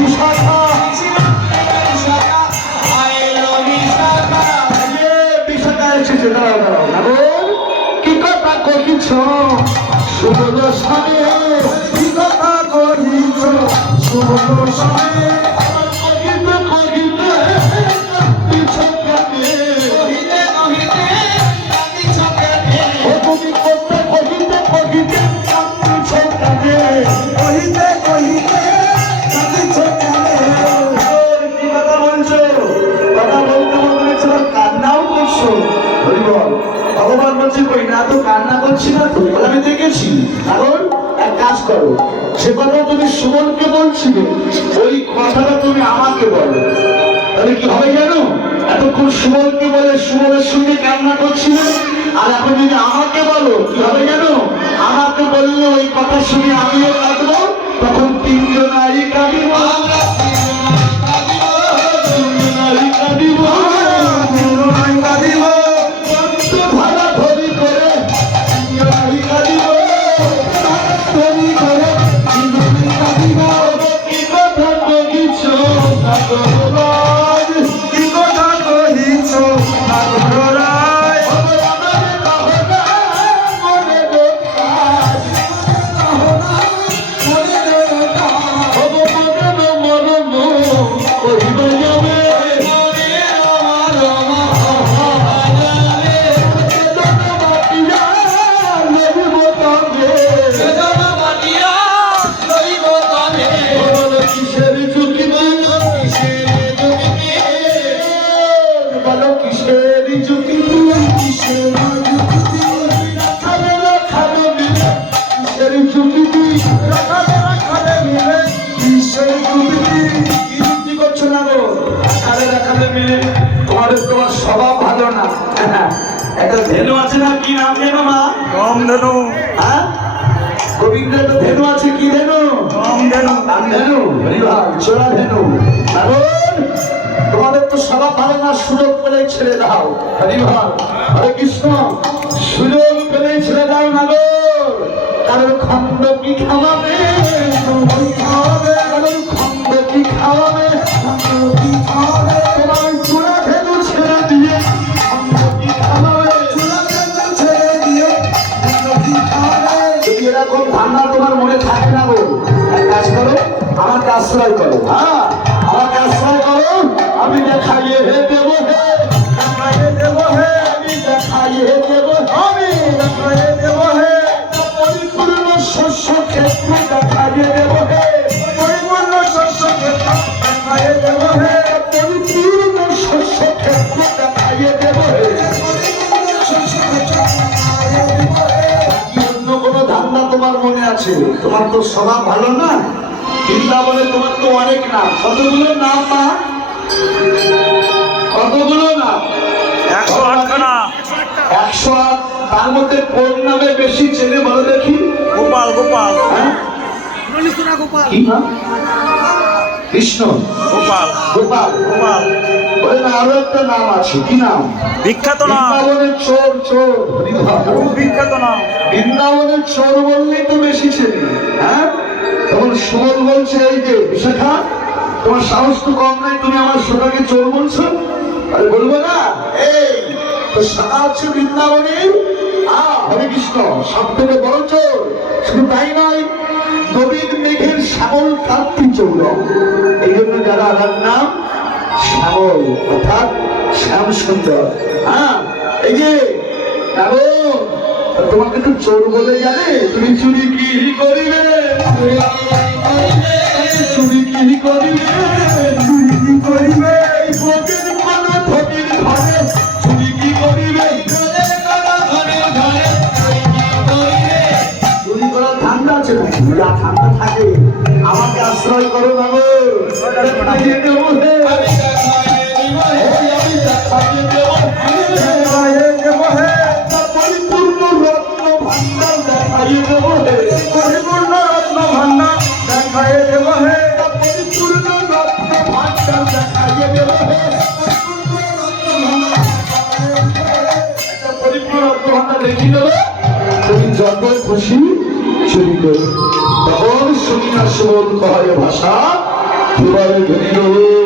বিশাখা এসেছে। দাঁড়াও দাঁড়াও নাগর, কি কথা কহিছ শুভদশমে, কি কথা কহিছ শুভদশমে, ভগবান বলছে কই না তো কান্না করছি না তো, আমি দেখেছি। কারণ এক কাজ করো, সে কথা তুমি সুমনকে বলছিলে, ওই কথাটা তুমি আমাকে বলো, তাহলে কি হবে জানো? এতক্ষণ সুমনকে বলে সুমনের সঙ্গে কান্না করছিলে, আর এখন যদি আমাকে বলো কি হবে জানো? আমাকে বললে ওই কথা শুনে আমিও কাঁদবো, তখন তিনজনারই কাঁদিব, তিনজনারই কাঁদিব, কাঁদিব ভাড়া ধরি করে, তিনজনারই কাঁদিব, ধরি করে কাঁদিব। কি কথা কহিছ নাগরাজ, কি কথা কহিছ নাগরাজ, তোমার স্বভাব ভালো না। একটা ধেনু আছে না, কি নাম ধেনু মা? ধেনু। হ্যাঁ, গোবিন্দের তো ধেনু আছে, কি ধেনু? ধেনু। ধেনু চোরা ধেনু। তোমাদের তো স্বভাব ভালো না, সুযোগ পেলেই ছেড়ে দাও। হরিভাল, হরে কৃষ্ণ, সুযোগ পেলেই ছেড়ে দাও নাগর। কারোর খন্ড কি খাওয়াবে, খাওয়াবে, কারোর খন্ড কি খাওয়াবে, কি খাওয়াবে, তোমার চোরা ধেনু ছেড়ে দিয়ে খন্ড কি খাওয়াবে, চোরা ধেনু ছেড়ে দিয়ে খন্ড কি খাওয়াবে। যদি এরকম ধান্দা তোমার মনে থাকে না গো, এক কাজ করো, আমাকে আশ্রয় করো। হ্যাঁ, আমাকে আশ্রয় করো, আমি দেখাইয়ে দেবো, হে দেখাইয়ে দেবো, হে আমি দেখাইয়ে দেবো, আমি দেখাইয়ে দেবো, হে পরিপূর্ণ শস্য ক্ষেত্র দেখাইয়ে দেবো, হে পরিপূর্ণ শস্য ক্ষেত্র দেখাইয়ে দেবো, হে পরিপূর্ণ শস্য ক্ষেত্র দেখাইয়ে দেবো, হে পরিপূর্ণ শস্য ক্ষেত্র দেখাইয়ে দেবো, হে। অন্য কোনো ধান্দা তোমার মনে আছে? তোমার তো স্বভাব ভালো না। বৃন্দাবনে তোমার তো অনেক নাম, কতগুলো নাম মা? কতগুলো নাম? 108খানা। 108। তার মধ্যে কোন নামে বেশি চেনে বলো দেখি? গোপাল। গোপাল। হ্যাঁ, কি নাম? কৃষ্ণ। গোপাল। গোপাল। গোপাল। বলে না, আরো একটা নাম আছে, কি নাম? বিখ্যাত নাম। বৃন্দাবনের চোর। চোর বিখ্যাত নাম। বৃন্দাবনের চোর বললেই তো বেশি চেনে। হ্যাঁ, তখন সুমন বলছে, এই যে বিশাখা, তোমার সাহস তো কম নাই, তুমি আমার সোনাকে চোর বলছো? আরে বলবো না, এই তো শাখা হচ্ছে বৃন্দাবনের হরে কৃষ্ণ সব থেকে বড় চোর। শুধু তাই নয়, নবীন মেঘের শ্যামল কান্তি চৌর, এই জন্য যারা আমার নাম শ্যামল, অর্থাৎ শ্যাম সুন্দর। হ্যাঁ, এই যে তোমাকে তো চোর বলে জানে, তুমি চুরি কি করিবে, চুরি কি করিবে, চুরি কি করিবে, ভোগের কোনো ধনির ঘরে চুরি কি করিবে, চুরি করার ধান্দা আছে না? যা ধান্দা থাকে, আমাকে আশ্রয় করো না গো, দেখাইয়ে দেবো, হে আমি দেখাইয়ে দেবো, দেখাইয়ে দেবো, হে পরিপূর্ণ রত্ন ভান্ডার দেখাইয়ে দেবো, হে পরিপূর্ণ রত্ন ভান্ডার দেখাইয়ে দেবো, হে পরিপূর্ণ রত্ন ভান্ডার দেখাইয়ে দেবো, হে একটা পরিপূর্ণ রত্ন ভান্ডার দেখিয়ে দেবো, তুমি যত খুশি চুরি করো। তখন শুনিয়া সুমন কহে ভাষা, এবারে ধরিল